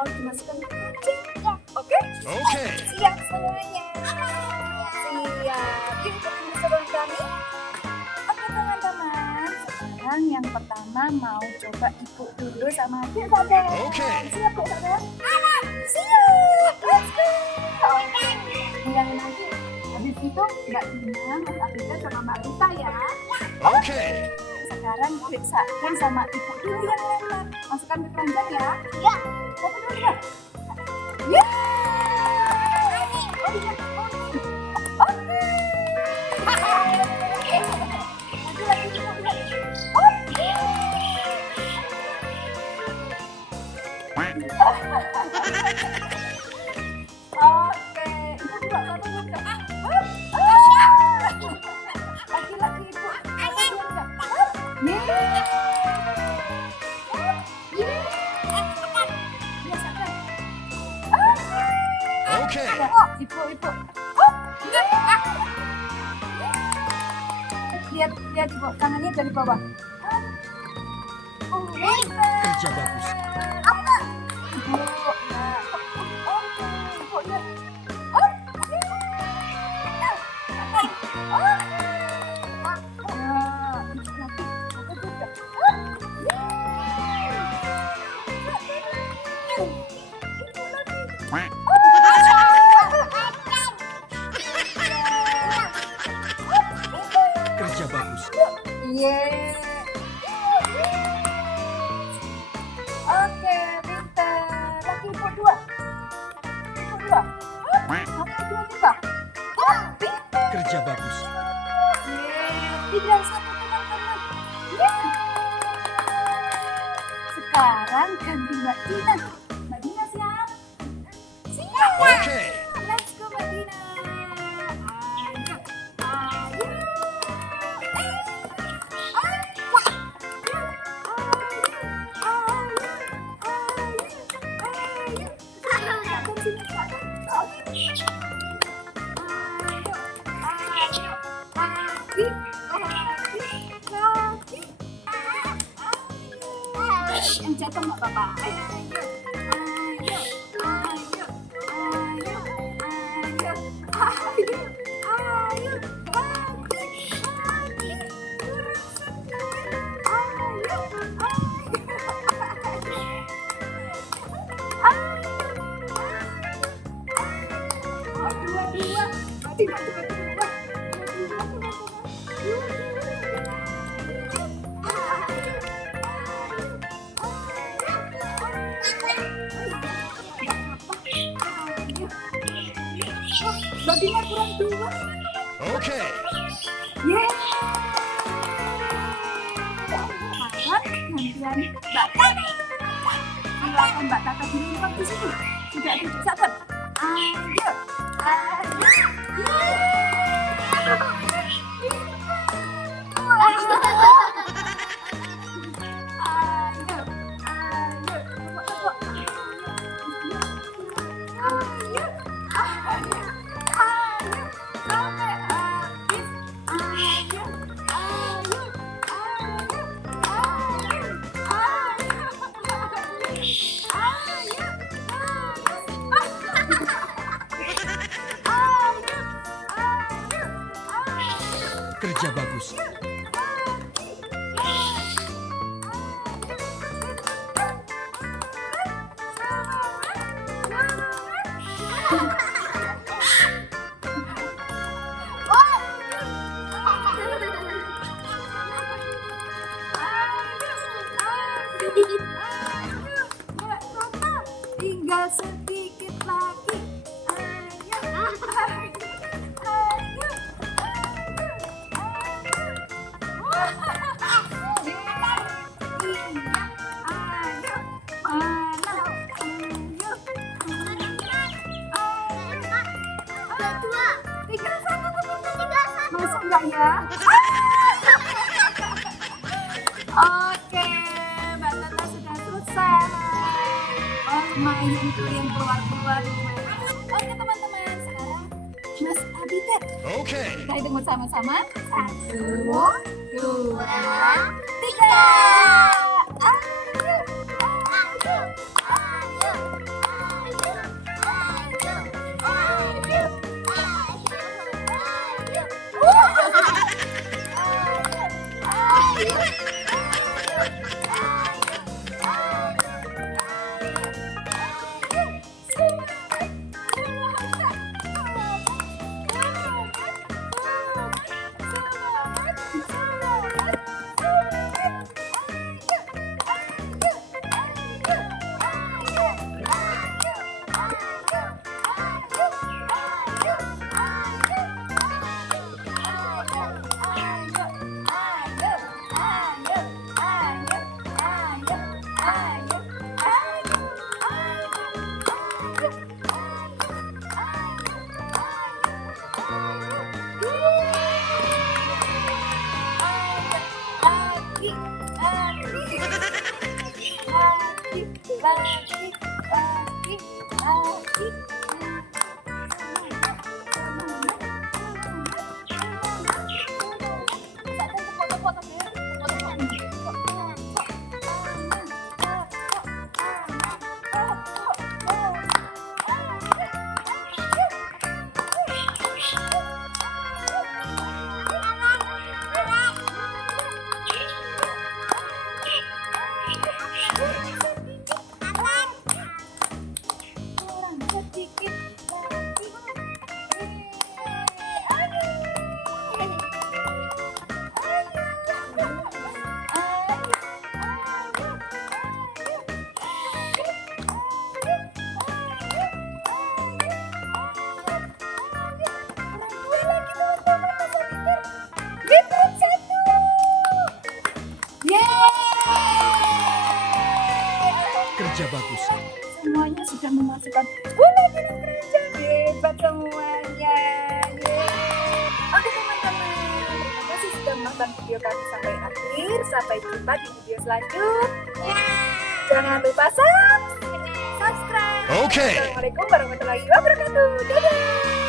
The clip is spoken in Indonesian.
mau dimasukkan ke kucing. Oke? Oke. Siap semuanya. Siap. Yuk ketemu sebelum kami. Oke teman-teman. Sekarang yang pertama mau coba ikut dulu sama Dek Sabar. Oke. Siap Dek Sabar? Siap. Let's go. Tinggal nanti. Habis itu Mbak Dina, Mas Abida sama Mbak Rita ya. Oke. Sekarang periksakan sama ibu dulu yang lempar. Masukkan ke keranjang ya. Ya. Satu, dua, tiga. Ya. Oh, iya. Oke. Lagi. Oke. Oke. Itu juga satu juga. Lagi-lagi ibu. Oke. Ibu. Lihat ibu, tangannya dari bawah. Oh, Kerja bagus. Ibu, ibu lihat. Kerja bagus. Yeay. Oke, pintar. Lagi ibu dua. Ibu dua. Satu, dua, tiga. Pintar. Kerja bagus. Yeay. Tinggal satu teman-teman. Yeay. Sekarang ganti Mbak Dina. Mbak Dina siap? Siap. Oke. Let's go Mbak Dina. Ayo. Yang jatuh nggak apa-apa. Baginya kurang dua. Oke. Yeay. Sekarang gantian Mbak Tata. Silakan Mbak Tata dilempar di sini. Sudah tidak sabar. Ayo. Kerja bagus. Tinggal sedikit lagi. Masuk nggak ya? Oke, Mbak Tata sudah selesai. Oh, main itu yang keluar-keluar. Oke teman-teman, sekarang Mas Abidat. Oke. Kita hitung sama-sama. 1, 2, 3. Ayo. Kerja bagus. Semuanya sudah memasukkan bola dalam keranjang. Hebat semuanya. Yeay. Oke teman-teman, terima kasih sudah menonton video kami sampai akhir. Sampai jumpa di video selanjutnya. Jangan lupa subscribe. Oke. Assalamualaikum warahmatullahi wabarakatuh. Dadah.